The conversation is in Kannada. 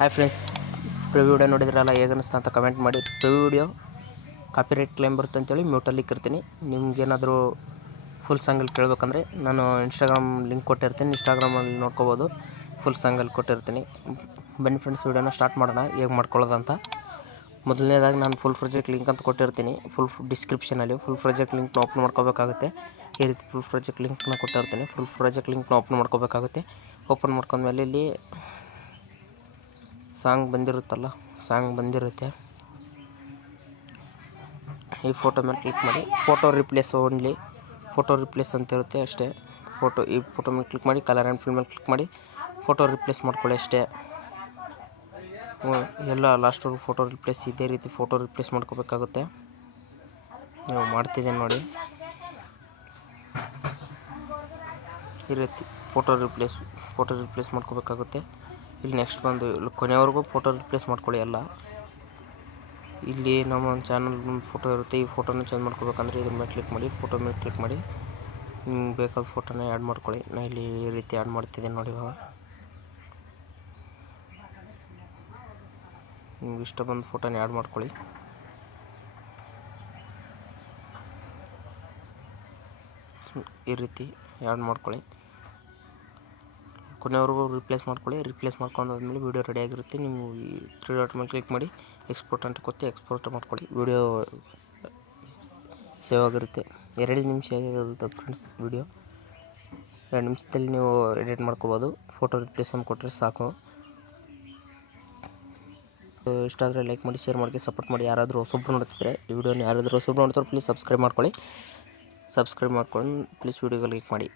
ಹಾಯ್ ಫ್ರೆಂಡ್ಸ್, ಪ್ರಿವ್ಯೂ ವಿಡಿಯೋ ನೋಡಿದ್ರಲ್ಲ, ಹೇಗೆ ಅನಿಸ್ತಾ ಅಂತ ಕಮೆಂಟ್ ಮಾಡಿ. ಪ್ರಿವ್ಯೂ ವಿಡಿಯೋ ಕಾಪಿರೈಟ್ ಕ್ಲೇಮ್ ಬರುತ್ತೆ ಅಂತೇಳಿ ಮ್ಯೂಟಲ್ಲಿ ಇಕ್ಕಿರ್ತೀನಿ. ನಿಮ್ಗೇನಾದರೂ ಫುಲ್ ಸಾಂಗಲ್ಲಿ ಕೇಳಬೇಕಂದ್ರೆ ನಾನು ಇನ್ಸ್ಟಾಗ್ರಾಮ್ ಲಿಂಕ್ ಕೊಟ್ಟಿರ್ತೀನಿ, ಇನ್ಸ್ಟಾಗ್ರಾಮಲ್ಲಿ ನೋಡ್ಕೋಬೋದು. ಫುಲ್ ಸಾಂಗಲ್ಲಿ ಕೊಟ್ಟಿರ್ತೀನಿ. ಬನ್ನಿ ಫ್ರೆಂಡ್ಸ್, ವಿಡಿಯೋನ ಸ್ಟಾರ್ಟ್ ಮಾಡೋಣ ಹೇಗೆ ಮಾಡ್ಕೊಳ್ಳೋದಂತ. ಮೊದಲನೇದಾಗಿ ನಾನು ಫುಲ್ ಪ್ರಾಜೆಕ್ಟ್ ಲಿಂಕ್ ಅಂತ ಕೊಟ್ಟಿರ್ತೀನಿ ಡಿಸ್ಕ್ರಿಪ್ಷನಲ್ಲಿ. ಫುಲ್ ಪ್ರಾಜೆಕ್ಟ್ ಲಿಂಕ್ನ ಓಪನ್ ಮಾಡ್ಕೋಬೇಕಾಗುತ್ತೆ. ಈ ರೀತಿ ಫುಲ್ ಪ್ರಾಜೆಕ್ಟ್ ಲಿಂಕ್ನ ಕೊಟ್ಟಿರ್ತೀನಿ. ಫುಲ್ ಪ್ರಾಜೆಕ್ಟ್ ಲಿಂಕ್ನ ಓಪನ್ ಮಾಡ್ಕೋಬೇಕಾಗುತ್ತೆ. ಓಪನ್ ಮಾಡ್ಕೊಂಡ್ಮೇಲೆ ಇಲ್ಲಿ ಸಾಂಗ್ ಬಂದಿರುತ್ತೆ. ಈ ಫೋಟೋ ಮೇಲೆ ಕ್ಲಿಕ್ ಮಾಡಿ, photo replace only, photo replace ಅಂತ ಇರುತ್ತೆ ಅಷ್ಟೇ. ಈ ಫೋಟೋ ಮೇಲೆ ಕ್ಲಿಕ್ ಮಾಡಿ, ಕಲರ್ ಆ್ಯಂಡ್ ಫಿಲ್ ಮೇಲೆ ಕ್ಲಿಕ್ ಮಾಡಿ ಫೋಟೋ ರಿಪ್ಲೇಸ್ ಮಾಡ್ಕೊಳ್ಳಿ ಅಷ್ಟೇ. ಎಲ್ಲ ಲಾಸ್ಟ್ವರೆಗೂ ಫೋಟೋ ರಿಪ್ಲೇಸ್ ಇದೇ ರೀತಿ ಫೋಟೋ ರಿಪ್ಲೇಸ್ ಮಾಡ್ಕೋಬೇಕಾಗುತ್ತೆ. ನೀವು ಮಾಡ್ತಿದ್ದೇನೆ ನೋಡಿ, ಈ ರೀತಿ ಫೋಟೋ ರಿಪ್ಲೇಸ್ ಮಾಡ್ಕೋಬೇಕಾಗುತ್ತೆ. ಇಲ್ಲಿ ನೆಕ್ಸ್ಟ್ ಬಂದು ಕೊನೆವರೆಗೂ ಫೋಟೋ ರಿಪ್ಲೇಸ್ ಮಾಡ್ಕೊಳ್ಳಿ ಎಲ್ಲ. ಇಲ್ಲಿ ನಮ್ಮ ಚಾನಲ್ ಫೋಟೋ ಇರುತ್ತೆ, ಈ ಫೋಟೋನ ಚೇಂಜ್ ಮಾಡ್ಕೋಬೇಕಂದ್ರೆ ಇದ್ರ ಮೇಲೆ ಕ್ಲಿಕ್ ಮಾಡಿ, ಫೋಟೋ ಮೇಲೆ ಕ್ಲಿಕ್ ಮಾಡಿ ನಿಮ್ಗೆ ಬೇಕಾದ ಫೋಟೋನ ಆ್ಯಡ್ ಮಾಡ್ಕೊಳ್ಳಿ. ನಾನು ಇಲ್ಲಿ ಈ ರೀತಿ ಆ್ಯಡ್ ಮಾಡ್ತಿದ್ದೇನೆ ನೋಡಿ. ಇವಾಗ ನಿಮ್ಗೆ ಇಷ್ಟ ಬಂದು ಫೋಟೋನ ಆ್ಯಡ್ ಮಾಡ್ಕೊಳ್ಳಿ. ಈ ರೀತಿ ಆ್ಯಡ್ ಮಾಡ್ಕೊಳ್ಳಿ, ಕೊನೆವರೆಗೂ ರಿಪ್ಲೇಸ್ ಮಾಡ್ಕೊಳ್ಳಿ. ರಿಪ್ಲೇಸ್ ಮಾಡ್ಕೊಂಡಾದ್ಮೇಲೆ ವೀಡಿಯೋ ರೆಡಿ ಆಗಿರುತ್ತೆ. ನೀವು ಈ 3 ಡಾಟ್ ಮೇಲೆ ಕ್ಲಿಕ್ ಮಾಡಿ ಎಕ್ಸ್ಪೋರ್ಟ್ ಅಂತ ಕೊಟ್ಟು ಎಕ್ಸ್ಪೋರ್ಟ್ ಮಾಡ್ಕೊಳ್ಳಿ. ವೀಡಿಯೋ ಸೇವ್ ಆಗಿರುತ್ತೆ. 2 ನಿಮಿಷ ಆಗಿರುತ್ತೆ ಫ್ರೆಂಡ್ಸ್. ವೀಡಿಯೋ 2 ನಿಮಿಷದಲ್ಲಿ ನೀವು ಎಡಿಟ್ ಮಾಡ್ಕೋಬೋದು. ಫೋಟೋ ರಿಪ್ಲೇಸ್ ಅಂತ ಕೊಟ್ಟರೆ ಸಾಕು. ಇಷ್ಟ ಆದರೆ ಲೈಕ್ ಮಾಡಿ, ಶೇರ್ ಮಾಡಿ, ಸಪೋರ್ಟ್ ಮಾಡಿ. ಯಾರಾದರೂ ಹೊಸಬ್ರು ನೋಡ್ತಿದ್ರೆ ಈ ವಿಡಿಯೋನ ಪ್ಲೀಸ್ ಸಬ್ಸ್ಕ್ರೈಬ್ ಮಾಡ್ಕೊಳ್ಳಿ. ಪ್ಲೀಸ್ ವೀಡಿಯೋಗೆ ಲೈಕ್ ಮಾಡಿ.